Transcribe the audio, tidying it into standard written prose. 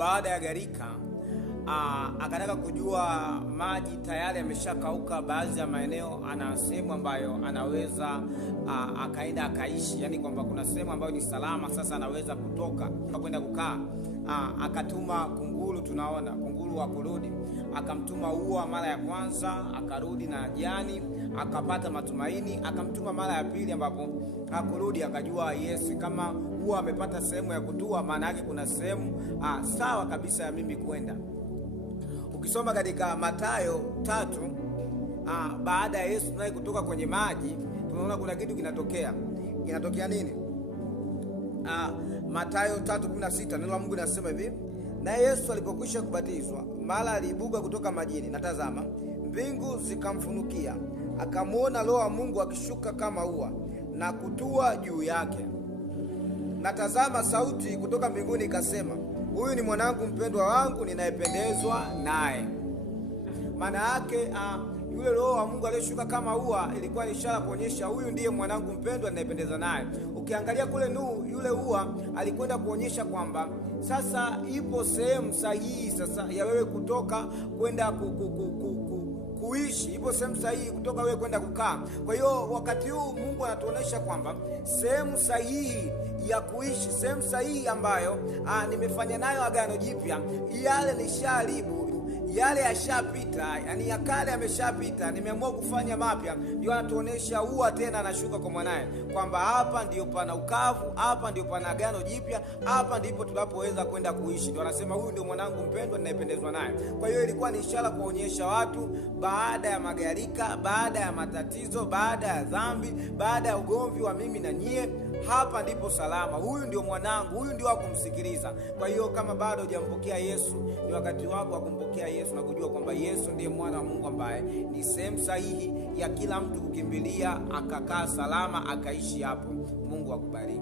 baada ya gharika akataka kujua maji tayari yameshakauka baadhi ya maeneo, ana sehemu ambayo anaweza akaenda akaishi, yani kwamba kuna sehemu ambayo ni salama, sasa anaweza kutoka kwenda kukaa. Akatuma kunguru, tunaona kunguru wa kurudi, akamtuma ua mara ya kwanza, akarudi na jani, akapata matumaini. Akamtuma mara ya pili, ambapo akurudi akajua yes, kama ua amepata sehemu ya kutua, maana yake kuna sehemu sawa kabisa ya mimi kwenda. Ukisoma katika Mathayo 3, baada ya Yesu naye kutoka kwenye maji, tunaona kuna kitu kinatokea. Kinatokea nini? Mathayo 3:16, neno la Mungu linasema hivi: na Yesu alipokwisha kubatizwa, mara aliibuka kutoka majini, na tazama, mbingu zikamfunukia, akamwona Roho wa Mungu akishuka kama ua na kutua juu yake. Na tazama, sauti kutoka mbinguni ikasema, huyu ni mwanangu mpendwa wangu, ninayependezwa naye. Maana yake yule Roho wa Mungu aliyeshuka kama ua ilikuwa ni ishara kuonyesha huyu ndiye mwanangu mpendwa ninayependezwa naye. Ukiangalia kule yule ua alikwenda kuonyesha kwamba sasa ipo sehemu sahihi sasa ya wewe kutoka kwenda kuishi, ipo sehemu sahihi kutoka wewe kwenda kukaa. Kwa hiyo wakati huu Mungu anatuonesha kwamba sehemu sahihi ya kuishi, sehemu sahihi ambayo nimefanya nayo agano jipya, yale nishaharibu, yale yashapita, yani ya kale yameshapita, nimeamua kufanya mapya. Ndio anatuonesha ua tena anashuka kwa mwanae, kwamba hapa ndio pana ukavu, hapa ndio pana agano jipya, hapa ndipo tunapoweza kwenda kuishi. Ndio anasema huyu ndio mwanangu mpendwa ninayependezwa naye. Kwa hiyo ilikuwa ni ishara kuonyesha watu, baada ya magharika, baada ya matatizo, baada ya dhambi, baada ya ugomvi wa mimi na nyie, hapa ndipo salama. Huyu ndio mwanangu, huyu ndio wa kumsikiliza. Kwa hiyo kama bado hujampokea Yesu, ni wakati wako wa kumpokea Yesu na kujua kwamba Yesu ndiye mwana wa Mungu ambaye ni sehemu sahihi ya kila mtu kukimbilia akakaa salama akaishi hapo. Mungu akubariki.